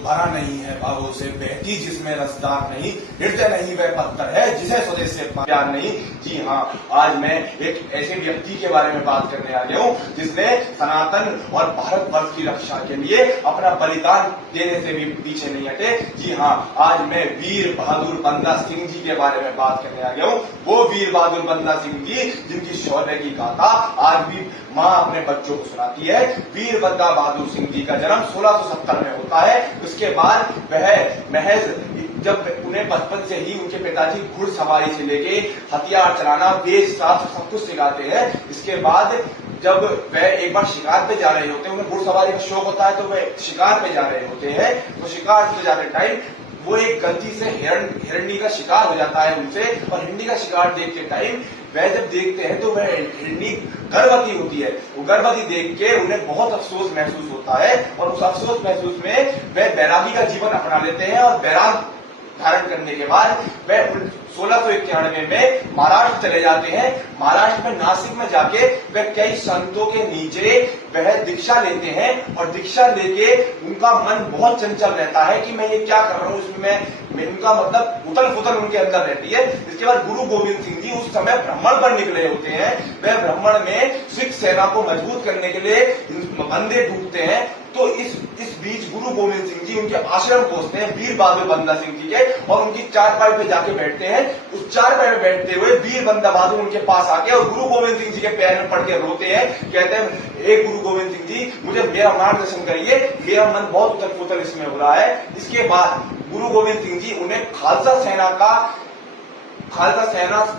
भरा नहीं है भावों से, बहती जिसमें रसदार नहीं, हृदय नहीं वह पत्थर है जिसे स्वदेश से प्यार नहीं। जी हाँ, आज मैं एक ऐसे व्यक्ति के बारे में बात करने आ गया हूँ जिसने सनातन और भारतवर्ष की रक्षा के लिए अपना बलिदान देने से भी पीछे नहीं हटे। जी हाँ, आज मैं वीर बहादुर बंदा सिंह जी के बारे में बात करने आ गया हूँ। वो वीर बहादुर बंदा सिंह जी जिनकी शौर्य की गाथा आज भी माँ अपने बच्चों को सुनाती है। वीर बंदा बहादुर सिंह जी का जन्म 1670 में होता है। उसके बाद वह महज जब उन्हें बचपन से ही उनके पिताजी घुड़सवारी से लेके हथियार चलाना, वेश शास्त्र सब कुछ सिखाते हैं। इसके बाद जब वह एक बार शिकार पे जा रहे होते हैं, उन्हें घुड़सवारी का शौक होता है, तो वह शिकार पे जा रहे होते हैं। तो शिकार पे जाते टाइम वो एक गलती से हिरणी का शिकार हो जाता है उनसे, और हिरणी का शिकार देखते टाइम वह जब देखते हैं तो वह हिरणी गर्भवती होती है। वो गर्भवती देख के उन्हें बहुत अफसोस महसूस होता है, और उस अफसोस महसूस में वह बैरागी का जीवन अपना लेते हैं। और बैराग धारण करने के बाद वह 1691 में महाराष्ट्र चले जाते हैं। महाराष्ट्र में नासिक में जाके वह कई संतों के नीचे वह दीक्षा लेते हैं, और दीक्षा लेके उनका मन बहुत चंचल रहता है कि मैं ये क्या कर रहा हूँ, इसमें उनका मतलब उथल पुथल उनके अंदर रहती है। इसके बाद गुरु गोविंद सिंह जी उस समय भ्रमण पर निकले होते हैं। वह भ्रमण में सिख सेना को मजबूत करने के लिए बंदे ढूंढते हैं। तो इस बीच गुरु गोविंद सिंह जी उनके आश्रम पहुंचते हैं वीर बहादुर बंदा सिंह जी के, और उनकी चारपाई पे जाके बैठते हैं। उस चारपाई में बैठते हुए वीर बंदा बहादुर उनके पास आके और गुरु गोविंद सिंह जी के पैर में पड़ के रोते हैं। कहते हैं, एक गुरु गोविंद सिंह जी मुझे मेरा मार्गदर्शन करिए, मेरा मन बहुत उथल पुथल इसमें हो रहा है। इसके बाद गुरु गोविंद सिंह जी उन्हें खालसा सेना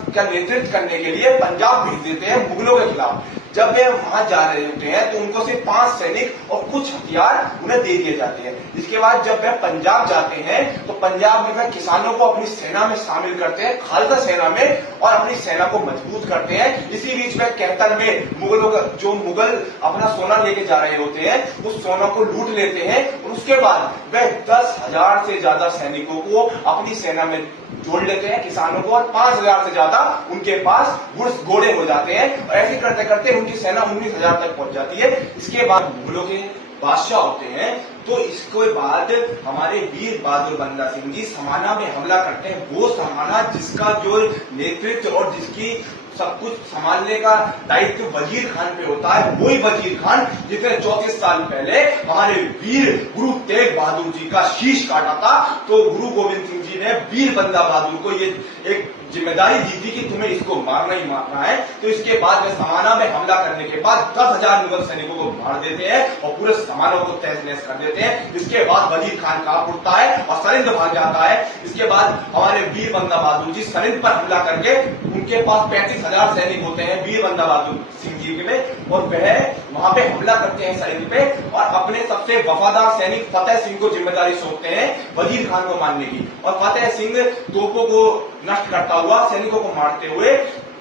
का नेतृत्व करने के लिए पंजाब भेज देते हैं मुगलों के खिलाफ। जब वे वहां जा रहे होते हैं तो उनको सिर्फ 5 सैनिक और कुछ हथियार उन्हें दे दिए जाते हैं। इसके बाद जब वे पंजाब जाते हैं तो पंजाब में वे किसानों को अपनी सेना में शामिल करते हैं, खालसा सेना में, और अपनी सेना को मजबूत करते हैं। इसी बीच वे कहतन में मुगल अपना सोना लेके जा रहे होते हैं, उस सोना को लूट लेते हैं। और उसके बाद वे 10,000 से ज्यादा सैनिकों को अपनी सेना में जोड़ लेते हैं, किसानों को, और 5,000 से ज्यादा उनके पास घोड़े हो जाते हैं। और ऐसे करते करते उनकी सेना 19,000 तक पहुंच जाती है। इसके बाद मुगलों के बादशाह होते हैं। तो इसके बाद हमारे वीर बहादुर बंदा सिंह जी समाना में हमला करते हैं। वो समाना जिसका जो नेतृत्व और जिसकी सब कुछ संभालने का दायित्व वजीर खान पे होता है, वही वजीर खान जिसने 34 साल पहले हमारे वीर गुरु तेग बहादुर जी का शीश काटा था। तो गुरु गोविंद सिंह जी ने वीर बंदा बहादुर को ये एक जिम्मेदारी दी थी कि तुम्हें इसको मारना ही मारना है। तो इसके बाद वे समाना में हमला करने के बाद 10,000 मुगल सैनिकों को मार देते हैं और पूरे समाना को तहस नहस कर देते हैं। इसके बाद वजीर खान कांप उठता है और सरिंद भाग जाता है। इसके बाद हमारे वीर बंदा बहादुर जी सरिंद पर हमला करके, उनके पास 35,000 सैनिक होते हैं वीर बंदा बहादुर सिंह जी में, और वह वहां पे हमला करते हैं सरिंद पे, और अपने सबसे वफादार सैनिक फतेह सिंह को जिम्मेदारी सौंपते हैं वजीर खान को मारने की। और फतेह सिंह तोपों को नष्ट करता हुआ, सैनिकों को मारते हुए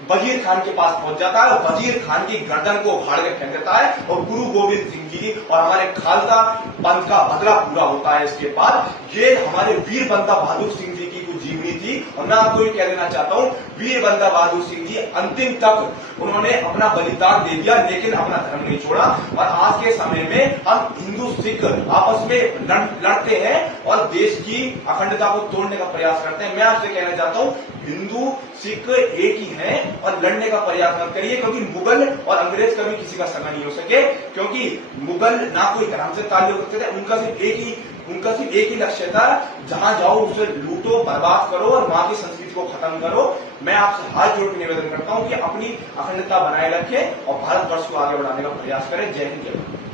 वजीर खान के पास पहुंच जाता है, और वजीर खान की गर्दन को उखाड़ के फेंक देता है, और गुरु गोविंद सिंह जी और हमारे खालसा पंथ का बदला पूरा होता है। इसके बाद ये हमारे वीर बंदा बहादुर सिंह जी की कुछ जीवनी थी। और मैं आपको ये कह देना चाहता हूँ, वीर बंदा बहादुर सिंह जी अंतिम तक उन्होंने अपना बलिदान दे दिया, लेकिन अपना धर्म नहीं छोड़ा। और आज के समय में हम हिंदू सिख आपस में लड़ते हैं और देश की अखंडता को तोड़ने का प्रयास करते हैं। मैं आपसे कहना चाहता हूँ, हिंदू सिख एक ही हैं, और लड़ने का प्रयास मत करिए, क्योंकि मुगल और अंग्रेज कभी किसी का सगा नहीं हो सके। क्योंकि मुगल ना कोई धर्म से ताल्लुक रखते थे, उनका सिर्फ एक ही लक्ष्य था, जहां जाओ उसे लूटो, बर्बाद करो और वहां की संस्कृति को खत्म करो। मैं आपसे हाथ जोड़ के निवेदन करता हूं कि अपनी अखंडता बनाए रखें और भारतवर्ष को आगे बढ़ाने का प्रयास करें। जय हिंद, जय भारत।